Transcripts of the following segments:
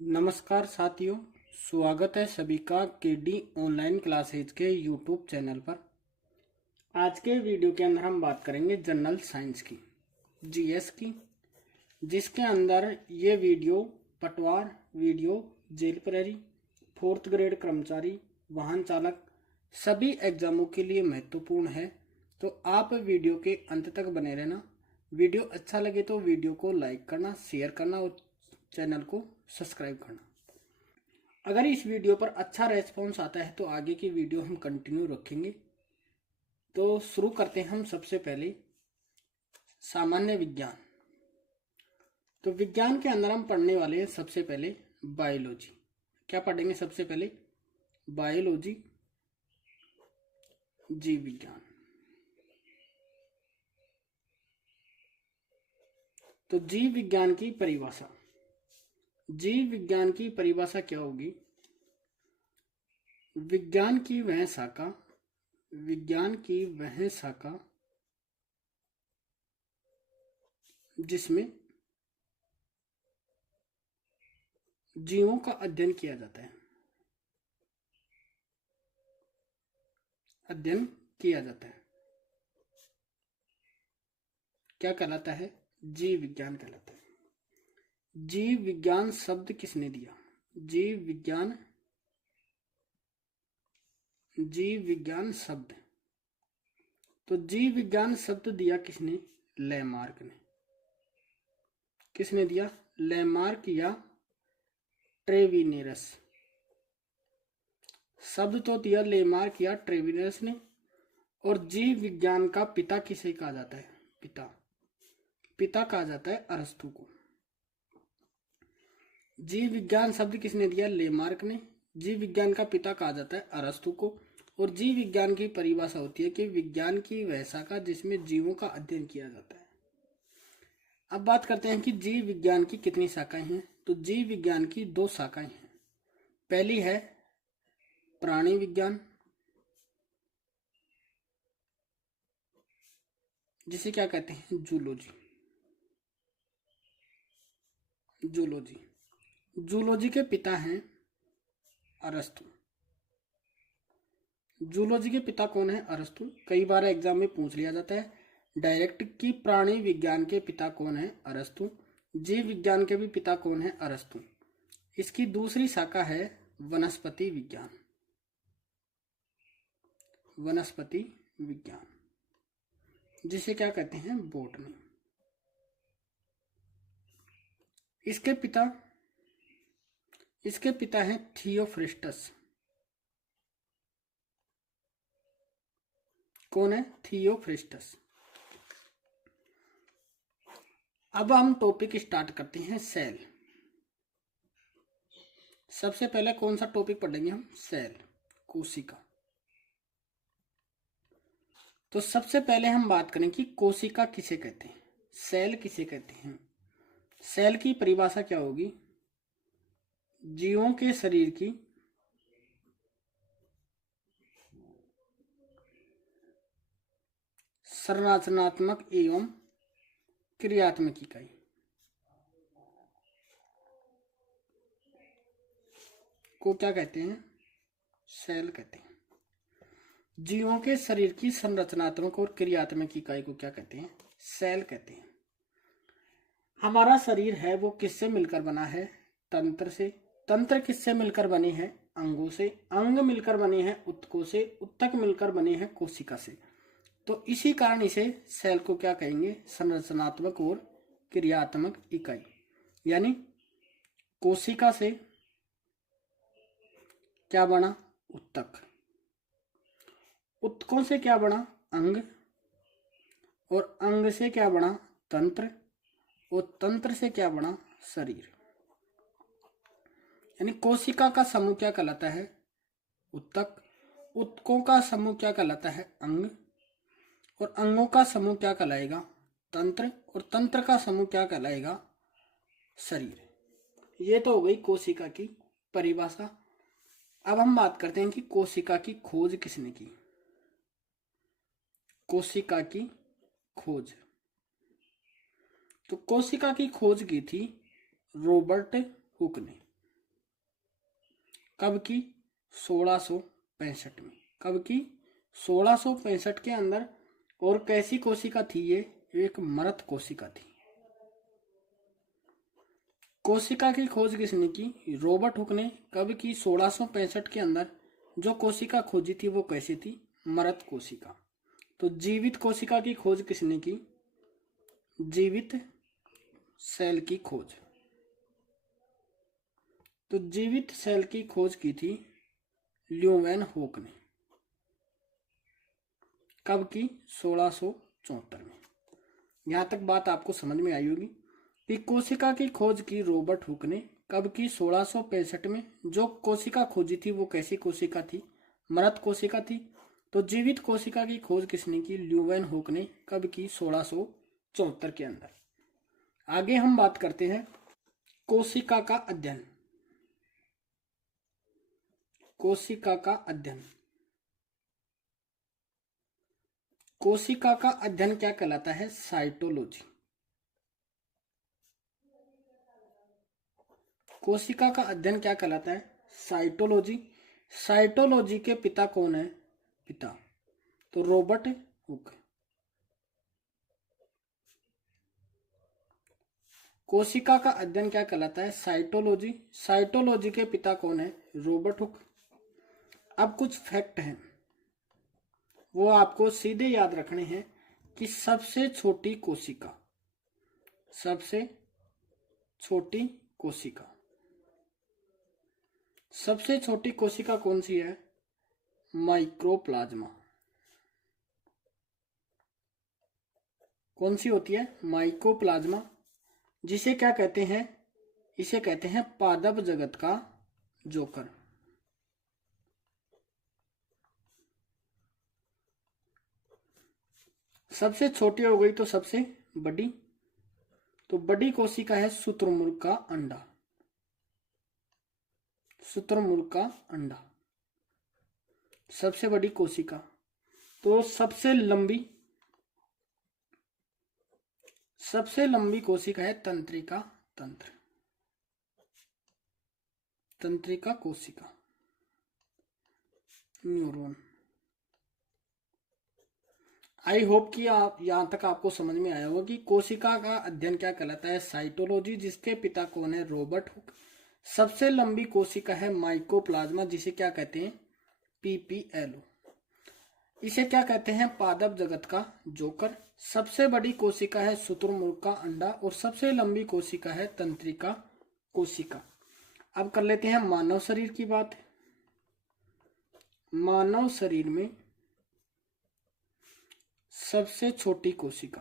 नमस्कार साथियों, स्वागत है सभी का केडी ऑनलाइन क्लासेज के यूट्यूब चैनल पर। आज के वीडियो के अंदर हम बात करेंगे जनरल साइंस की, जीएस की, जिसके अंदर ये वीडियो पटवार, वीडियो जेल प्रहरी, फोर्थ ग्रेड कर्मचारी, वाहन चालक सभी एग्जामों के लिए महत्वपूर्ण है। तो आप वीडियो के अंत तक बने रहना। वीडियो अच्छा लगे तो वीडियो को लाइक करना, शेयर करना और चैनल को सब्सक्राइब करना। अगर इस वीडियो पर अच्छा रेस्पॉन्स आता है तो आगे की वीडियो हम कंटिन्यू रखेंगे। तो शुरू करते हैं हम सबसे पहले सामान्य विज्ञान। तो विज्ञान के अंदर हम पढ़ने वाले हैं सबसे पहले बायोलॉजी। क्या पढ़ेंगे सबसे पहले? बायोलॉजी, जीव विज्ञान। तो जीव विज्ञान की परिभाषा, जीव विज्ञान की परिभाषा क्या होगी? विज्ञान की वह शाखा, विज्ञान की वह शाखा जिसमें जीवों का अध्ययन किया जाता है, अध्ययन किया जाता है, क्या कहलाता है? जीव विज्ञान कहलाता है। जीव विज्ञान शब्द किसने दिया? जीव विज्ञान, जीव विज्ञान शब्द, तो जीव विज्ञान शब्द दिया किसने? लेमार्क ने। किसने दिया? लेमार्क या ट्रेविनेरस। शब्द तो दिया लेमार्क या ट्रेविनेरस ने। और जीव विज्ञान का पिता किसे कहा जाता है? पिता कहा जाता है अरस्तु को। जीव विज्ञान शब्द किसने दिया? लेमार्क ने। जीव विज्ञान का पिता कहा जाता है अरस्तु को। और जीव विज्ञान की परिभाषा होती है कि विज्ञान की वह शाखा जिसमें जीवों का अध्ययन किया जाता है। अब बात करते हैं कि जीव विज्ञान की कितनी शाखाएं हैं। तो जीव विज्ञान की 2 शाखाएं हैं। पहली है प्राणी विज्ञान, जिसे क्या कहते हैं? जूलॉजी। जूलॉजी, जूलॉजी के पिता हैं अरस्तु। जूलॉजी के पिता कौन है? अरस्तु। कई बार एग्जाम में पूछ लिया जाता है डायरेक्ट कि प्राणी विज्ञान के पिता कौन है? अरस्तु। जीव विज्ञान के भी पिता कौन है? अरस्तु। इसकी दूसरी शाखा है वनस्पति विज्ञान। वनस्पति विज्ञान, जिसे क्या कहते हैं? बॉटनी। इसके पिता हैं थियोफ्रिस्टस। कौन है? थियोफ्रिस्टस। अब हम टॉपिक स्टार्ट करते हैं सेल। सबसे पहले कौन सा टॉपिक पढ़ेंगे हम? सेल, कोशिका। तो सबसे पहले हम बात करें कि कोशिका किसे कहते हैं, सेल किसे कहते हैं। सेल की परिभाषा क्या होगी? जीवों के शरीर की संरचनात्मक एवं क्रियात्मक इकाई को क्या कहते हैं? सेल कहते हैं। जीवों के शरीर की संरचनात्मक और क्रियात्मक इकाई को क्या कहते हैं? सेल कहते हैं। हमारा शरीर है वो किससे मिलकर बना है? तंत्र से। तंत्र किससे मिलकर बने हैं? अंगों से। अंग मिलकर बने हैं ऊतकों से। ऊतक मिलकर बने हैं कोशिका से। तो इसी कारण इसे सेल को क्या कहेंगे? संरचनात्मक और क्रियात्मक इकाई। यानी कोशिका से क्या बना? ऊतक। ऊतकों से क्या बना? अंग। और अंग से क्या बना? तंत्र। और तंत्र से क्या बना? शरीर। यानी कोशिका का समूह क्या कहलाता है? ऊतक। ऊतकों का समूह क्या कहलाता है? अंग। और अंगों का समूह क्या कहलाएगा? तंत्र। और तंत्र का समूह क्या कहलाएगा? शरीर। ये तो हो गई कोशिका की परिभाषा। अब हम बात करते हैं कि कोशिका की खोज किसने की। कोशिका की खोज, तो कोशिका की खोज की थी रॉबर्ट हुक ने। कब की? 1665 में। कब की? 1665 के अंदर। और कैसी कोशिका थी ये? एक मृत कोशिका थी। कोशिका की खोज किसने की? रॉबर्ट हुक ने। कब की? 1665 के अंदर। जो कोशिका खोजी थी वो कैसी थी? मृत कोशिका। तो जीवित कोशिका की खोज किसने की? जीवित सेल की खोज। तो जीवित सेल की खोज की थी ल्यूवेनहोक ने। कब की? 1674 में। यहां तक बात आपको समझ में आई होगी कि कोशिका की खोज की रॉबर्ट हुक ने। कब की? 1665 में। जो कोशिका खोजी थी वो कैसी कोशिका थी? मृत कोशिका थी। तो जीवित कोशिका की खोज किसने की? ल्यूवेनहोक ने। कब की? 1674 के अंदर। आगे हम बात करते हैं कोशिका का अध्ययन। कोशिका का अध्ययन। कोशिका का अध्ययन क्या कहलाता है? साइटोलॉजी। कोशिका का अध्ययन क्या कहलाता है? साइटोलॉजी। साइटोलॉजी के पिता कौन है? पिता तो रॉबर्ट हुक। कोशिका का अध्ययन क्या कहलाता है? साइटोलॉजी। साइटोलॉजी के पिता कौन है? Robert Hooke. अब कुछ फैक्ट हैं वो आपको सीधे याद रखने हैं कि सबसे छोटी कोशिका, सबसे छोटी कोशिका, सबसे छोटी कोशिका कौन सी है? माइक्रोप्लाज्मा। कौन सी होती है? माइक्रोप्लाज्मा। जिसे क्या कहते हैं? इसे कहते हैं पादप जगत का जोकर। सबसे छोटी हो गई तो सबसे बड़ी। तो बड़ी कोशिका है शुतुरमुर्ग का अंडा। शुतुरमुर्ग का अंडा सबसे बड़ी कोशिका। तो सबसे लंबी कोशिका है तंत्रिका तंत्र। तंत्रिका कोशिका, न्यूरॉन। आई होप कि आप यहां तक आपको समझ में आया होगा कि कोशिका का अध्ययन क्या कहलाता है? साइटोलॉजी। जिसके पिता कौन है? Robert Hooke. सबसे लंबी कोशिका है माइकोप्लाज्मा, जिसे क्या कहते हैं? पीपीएलओ। इसे क्या कहते हैं? पादप जगत का जोकर। सबसे बड़ी कोशिका है शुतुरमुर्ग का अंडा और सबसे लंबी कोशिका है तंत्रिका कोशिका। अब कर लेते हैं मानव शरीर की बात। मानव शरीर में सबसे छोटी कोशिका,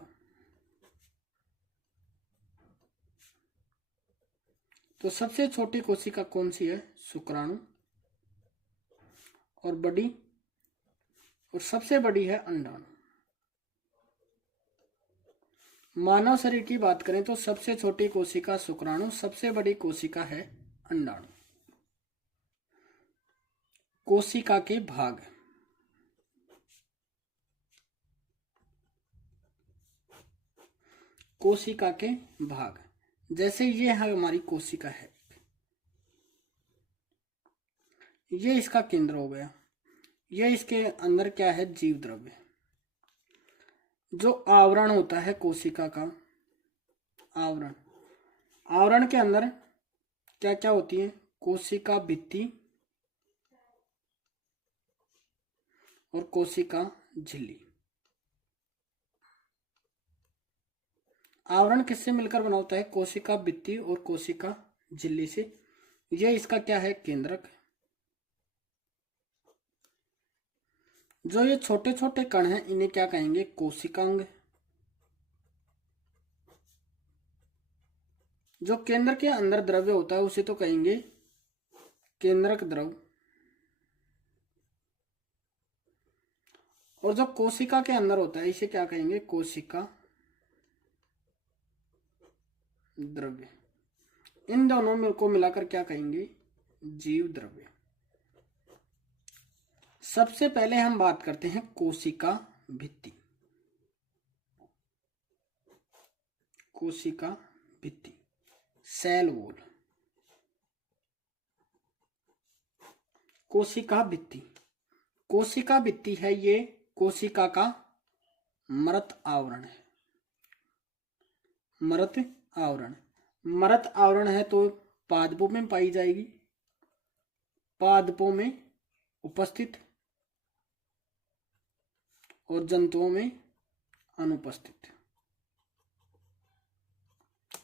तो सबसे छोटी कोशिका कौन सी है? शुक्राणु। और बड़ी, और सबसे बड़ी है अंडाणु। मानव शरीर की बात करें तो सबसे छोटी कोशिका शुक्राणु, सबसे बड़ी कोशिका है अंडाणु। कोशिका के भाग। कोशिका के भाग, जैसे ये हमारी कोशिका है, ये इसका केंद्र हो गया। ये इसके अंदर क्या है? जीव द्रव्य। जो आवरण होता है कोशिका का, आवरण, आवरण के अंदर क्या क्या होती है? कोशिका भित्ति और कोशिका झिल्ली। आवरण किससे मिलकर बना होता है? कोशिका भित्ति और कोशिका झिल्ली से। यह इसका क्या है? केंद्रक। जो ये छोटे छोटे कण हैं इन्हें क्या कहेंगे? कोशिकांग। जो केंद्र के अंदर द्रव्य होता है उसे तो कहेंगे केंद्रक द्रव। और जो कोशिका के अंदर होता है इसे क्या कहेंगे? कोशिका द्रव्य। इन दोनों में को मिलाकर क्या कहेंगे? जीव द्रव्य। सबसे पहले हम बात करते हैं कोशिका भित्ति। कोशिका भित्ति, सेल वॉल। कोशिका भित्ति। कोशिका भित्ति है ये कोशिका का मृत आवरण है। मृत आवरण, मृत आवरण है तो पादपों में पाई जाएगी, पादपों में उपस्थित और जंतुओं में अनुपस्थित।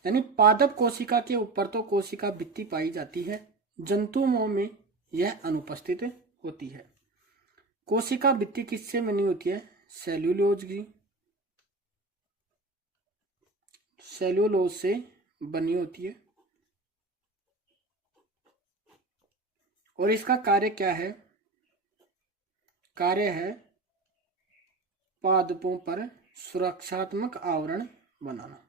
यानी पादप कोशिका के ऊपर तो कोशिका भित्ति पाई जाती है, जंतुओं में यह अनुपस्थित होती है। कोशिका भित्ति किससे बनी होती है? सेल्यूलोज की, सेल्यूलोज से बनी होती है। और इसका कार्य क्या है? कार्य है पादपों पर सुरक्षात्मक आवरण बनाना।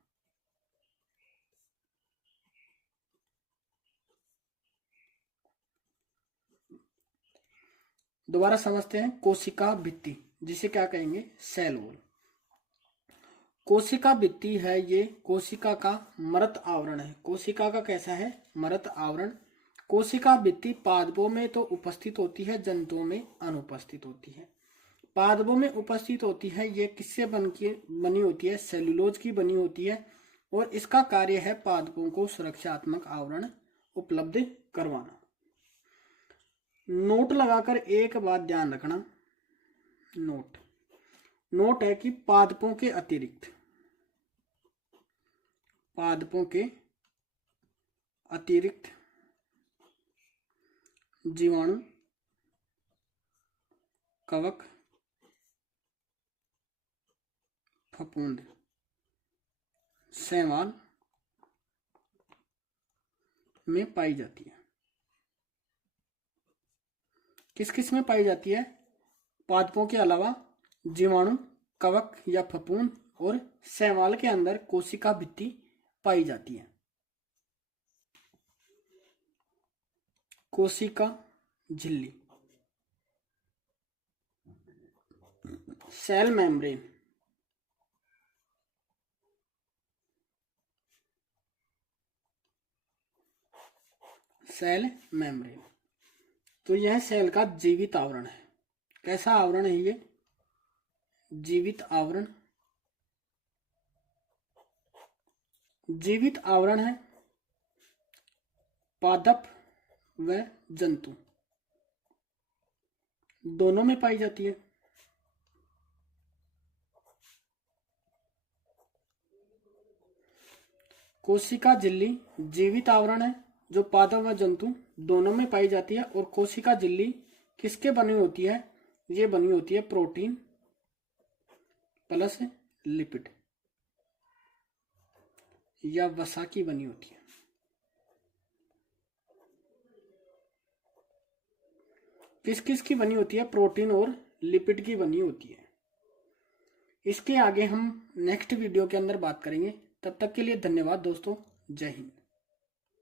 दोबारा समझते हैं। कोशिका भित्ति जिसे क्या कहेंगे? Cell wall. कोशिका भित्ति है ये कोशिका का मृत आवरण है। कोशिका का कैसा है? मृत आवरण। कोशिका भित्ति पादपों में तो उपस्थित होती है, जंतुओं में अनुपस्थित होती है। पादपों में उपस्थित होती है, ये किससे बनी होती है? सेल्यूलोज की बनी होती है। और इसका कार्य है पादपों को सुरक्षात्मक आवरण उपलब्ध करवाना। नोट लगाकर एक बात ध्यान रखना। नोट है कि पादपों के अतिरिक्त जीवाणु, कवक, फफूंद, शैवाल में पाई जाती है। किस किस में पाई जाती है? पादपों के अलावा जीवाणु, कवक या फफूंद और शैवाल के अंदर कोशिका भित्ति पाई जाती है। कोशिका झिल्ली, सेल मेम्ब्रेन, सेल मेम्ब्रेन। तो यह सेल का जीवित आवरण है। कैसा आवरण है ये? जीवित आवरण। जीवित आवरण है पादप व जंतु दोनों में पाई जाती है। कोशिका झिल्ली जीवित आवरण है जो पादप व जंतु दोनों में पाई जाती है। और कोशिका झिल्ली किसके बनी होती है? ये बनी होती है प्रोटीन प्लस लिपिड या वसा की बनी होती है। किस किस की बनी होती है? प्रोटीन और लिपिड की बनी होती है। इसके आगे हम नेक्स्ट वीडियो के अंदर बात करेंगे। तब तक के लिए धन्यवाद दोस्तों। जय हिंद।